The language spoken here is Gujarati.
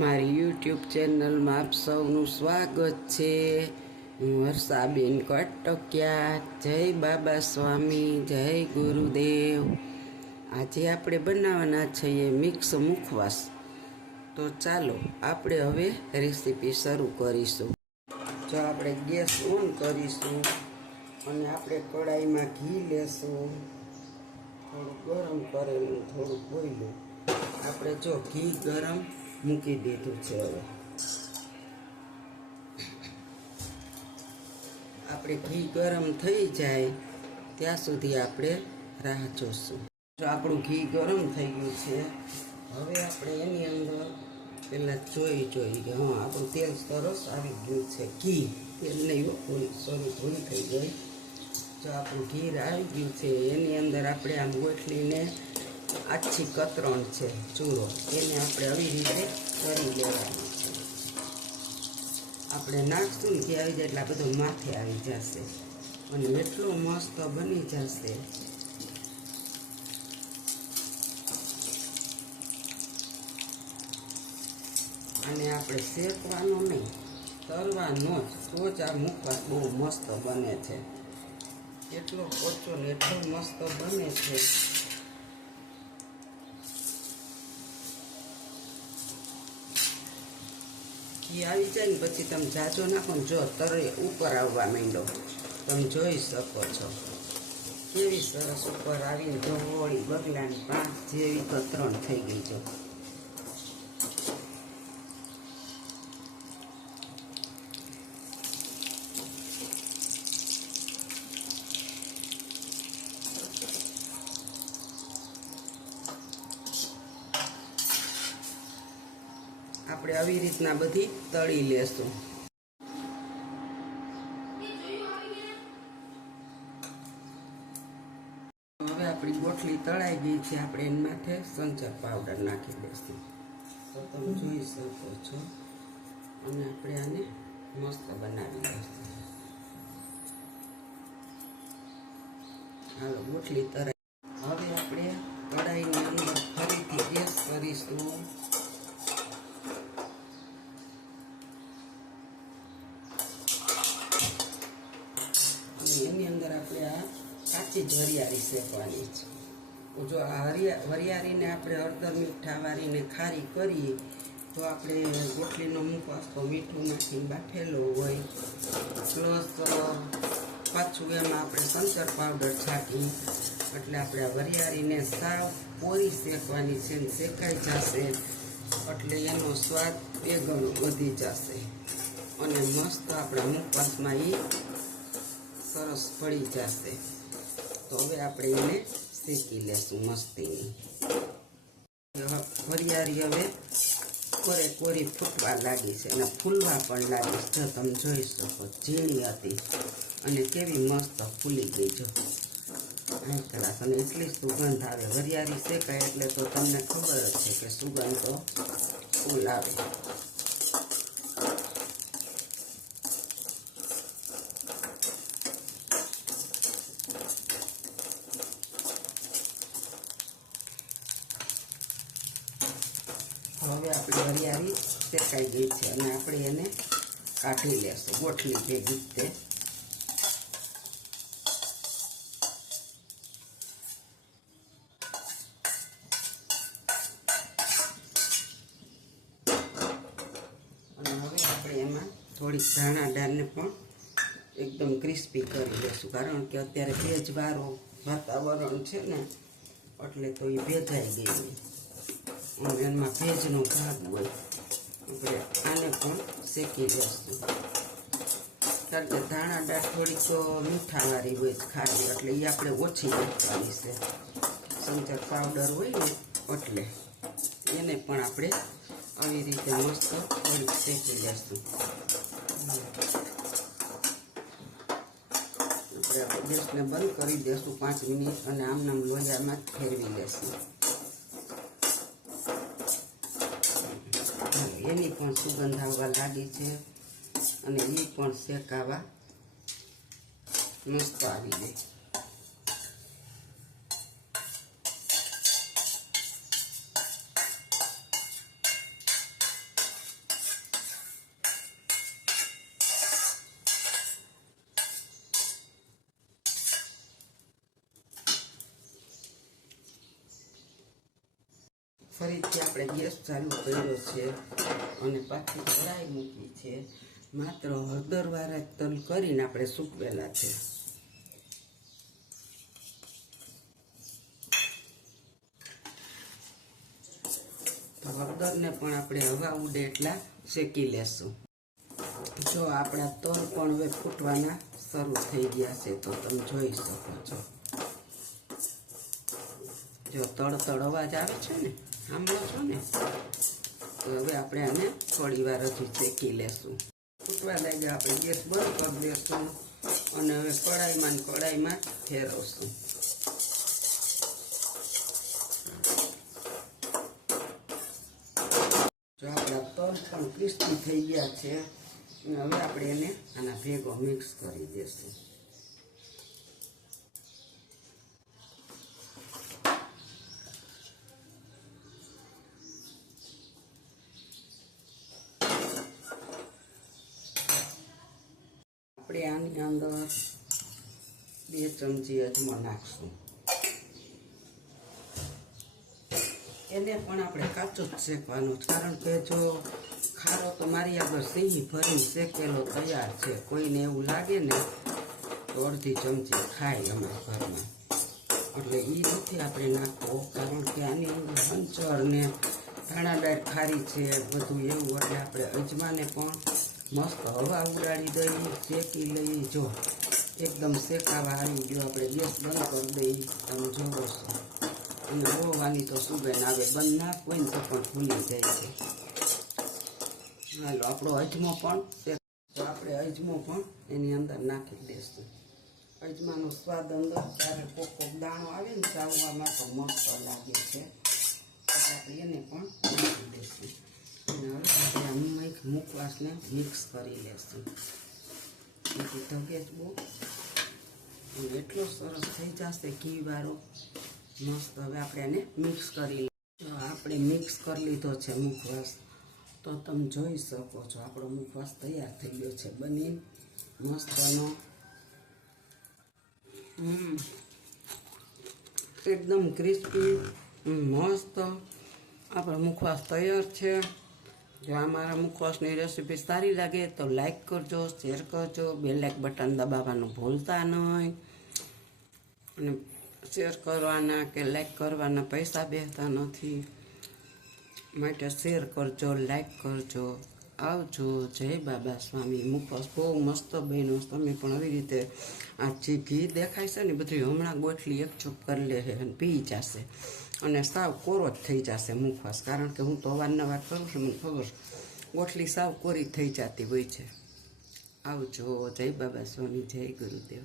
મારી યુટ્યુબ ચેનલમાં આપ સૌનું સ્વાગત છે. હું વર્ષાબેન કટકિયા. જય બાબા સ્વામી, જય ગુરુદેવ. આજે આપણે બનાવવાના છીએ મિક્સ મુખવાસ. તો ચાલો આપણે હવે રેસીપી શરૂ કરીશું. જો આપણે ગેસ ઓન કરીશું અને આપણે કઢાઈમાં ઘી લેશું. થોડું ગરમ કરેલું, થોડું બોઈલું. આપણે જો ઘી ગરમ મૂકી દીધું છે. હવે આપણે ઘી ગરમ થઈ જાય ત્યાં સુધી આપણે રાહ જોશું. જો આપણું ઘી ગરમ થઈ ગયું છે, હવે આપણે એની અંદર પહેલાં જોઈ કે હા આપણું તેલ સરસ આવી ગયું છે. ઘી તેલ નહીં, થોડી થઈ ગઈ. જો આપણું ઘી આવી ગયું છે, એની અંદર આપણે આમ ગોઠલીને આછી કતરણ છે ચૂરો, એને આપણે આવી રીતે કરી લેવાનું છે. આપણે નાખશું ને ઘી આવી જાય એટલે આ બધું માથે આવી જશે અને એટલો મસ્ત બની જશે. અને આપણે શેકવાનો નહીં, તળવાનો જ, તો જ આ મુખવાસ બહુ મસ્ત બને છે. એટલો પોચો ને એટલો મસ્ત બને છે. ઘી આવી જાય ને પછી તમે જાજો નાખો ને, જો તરે ઉપર આવવા માંડો, તમે જોઈ શકો છો કેવી સરસ ઉપર આવીને ધોળી બગલાની પાંચ જેવી કતરણ થઈ ગઈ. જો આપણે આવી રીતના બધી તળી લેશું. હવે આપણી ગોઠલી તળાઈ ગઈ છે. આપણે એની માથે સંચર પાવડર નાખી દઈશું. તો તમે જોઈ શકો છો. અને આપણે આને મસ્ત બનાવી લઈશું. હાલો, ગોઠલી તળાઈ. હવે આપણે કઢાઈની અંદર ફરીથી ગેસ કરીશું. એની અંદર આપણે આ કાચી જ વરિયાળી શેકવાની છે. જો આ વરિયાળીને આપણે હળદર મીઠા વાળીને ખારી કરીએ તો આપણે ગોઠલીનો મુખવાસ તો મીઠું નાખીને બાફેલો હોય, પ્લસ પાછું એમાં આપણે સંચર પાવડર છાંટી, એટલે આપણે આ વરિયાળીને સાવ કોરી શેકવાની છે. શેકાઈ જશે એટલે એનો સ્વાદ બે ગણો વધી જશે અને મસ્ત આપણા મુખવાસમાં એ સરસ પડી જશે. તો હવે આપણે એને શેકી લેશું મસ્તીની. વરિયાળી હવે કોરી ફૂટવા લાગી છે અને ફૂલવા પણ લાગી છે. જો તમે જોઈ શકો, ઝીણી હતી અને કેવી મસ્ત ફૂલી ગઈ. જો અહીં કલાક અને એટલી સુગંધ આવે. વરિયાળી શેકાય એટલે તો તમને ખબર જ છે કે સુગંધ તો ફૂલ આવે. હવે આપણી વરિયાળી શેકાઈ ગઈ છે અને આપણે એને કાઢી લેશું ગોઠલી ભેગી તે. અને હવે આપણે એમાં થોડીક ધાણા દાળને પણ એકદમ ક્રિસ્પી કરી લેશું, કારણ કે અત્યારે ભેજવાળું વાતાવરણ છે ને, એટલે તો એ ભેજાઈ ગઈ હોય અને એમાં ભેજનો ભાગ હોય. આપણે આને પણ શેકી લઈશું, કારણ કે ધાણા દાળ થોડીક તો મીઠાવાળી હોય ખારી, એટલે એ આપણે ઓછી નાખવાની છે. સંચર પાવડર હોય ને એટલે એને પણ આપણે આવી રીતે મસ્ત થોડીક શેકી લઈશું. આપણે ગેસને બંધ કરી દઈશું 5 મિનિટ અને આમનામ લોહીમાં જ ફેરવી લેશું. એની પણ સુગંધ આવવા લાગી છે અને એ પણ શેકાવા મસ્ત આવી ગઈ. આપણે ગેસ ચાલુ કર્યો છે અને પાછી કઢાઈ મૂકી છે. માત્ર હળદરવાળા તલ કરીને આપણે સૂકવેલા છે. તો હળદરને પણ આપણે હવા ઉડે એટલા શેકી લેશું. જો આપણા તલ પણ હવે ફૂટવાના શરૂ થઈ ગયા છે, તો તમે જોઈ શકો છો. જો તળ અવાજ આવે છે ને, સાંભળો છો ને? તો હવે આપણે આને થોડી વાર હજી શેકી લેશું. ફૂટવા લાગ્યા આપણે ગેસ બંધ કરી દઈશું અને હવે કઢાઈમાં ફેરવશું. જો આપણા તલ પણ ક્રિસ્પી થઈ ગયા છે. હવે આપણે એને આના ભેગો મિક્સ કરી દઈશું. આપણે આની અંદર 2 ચમચી અજમો નાખશું. એને પણ આપણે કાચું જ શેકવાનું, કારણ કે જો ખારો તો મારી આગળ સિંહ ભરીને શેકેલો તૈયાર છે. કોઈને એવું લાગે ને તો અડધી ચમચી ખાય અમારા ઘરમાં, એટલે એ નથી આપણે નાખવો, કારણ કે આની અંદર હંચર ને ધાણાદાળ ખારી છે બધું એવું. એટલે આપણે અજમાને પણ મસ્ત હવા ઉડાડી દઈએ, શેકી લઈએ. જો એકદમ શેકાવા આવી ગયો. આપણે ગેસ બંધ કરી દઈએ, તમે જોવો છો. અને હોવાની તો સુગંધ આવે, બંધ ના હોય ને તો પણ ભૂલી જાય છે. હાલો, આપણો અજમો પણ તો આપણે અજમો પણ એની અંદર નાખી દઈશું. અજમાનો સ્વાદ અંદર ત્યારે કોક દાણો આવે ને ચાવવામાં તો મસ્ત લાગે છે. આપણે એને પણ નાખી દઈશું. અને હવે આપણે મુખવાસને મિક્સ કરી લેશું. એથી ધગે જ બહુ અને એટલો સરસ થઈ જશે ઘીવાળો મસ્ત. હવે આપણે એને મિક્સ કરી લઈશું. આપણે મિક્સ કરી લીધો છે મુખવાસ, તો તમે જોઈ શકો છો આપણો મુખવાસ તૈયાર થઈ ગયો છે બની મસ્તનો. એકદમ ક્રિસ્પી મસ્ત આપણો મુખવાસ તૈયાર છે. જો અમારા મુખવાસની રેસીપી સારી લાગે તો લાઈક કરજો, શેર કરજો, બેલ લાઈક બટન દબાવવાનું ભૂલતા નહીં. અને શેર કરવાના કે લાઈક કરવાના પૈસા બેસતા નથી, માટે શેર કરજો, લાઈક કરજો. આવજો. જય બાબા સ્વામી. મુખવાસ બહુ મસ્ત બન્યો. તમે પણ આવી રીતે આ જે ઘી દેખાય છે ને બધું હમણાં ગોઠલી એક ચૂપ કરી લે અને પી જશે, અને સાવ કોરો જ થઈ જશે મુખવાસ. કારણ કે હું તો અવારનવાર કરું છું, મને ખબર ગોઠલી સાવ કોરી થઈ જતી હોય છે. આવજો. જય બાબા સ્વામી. જય ગુરુદેવ.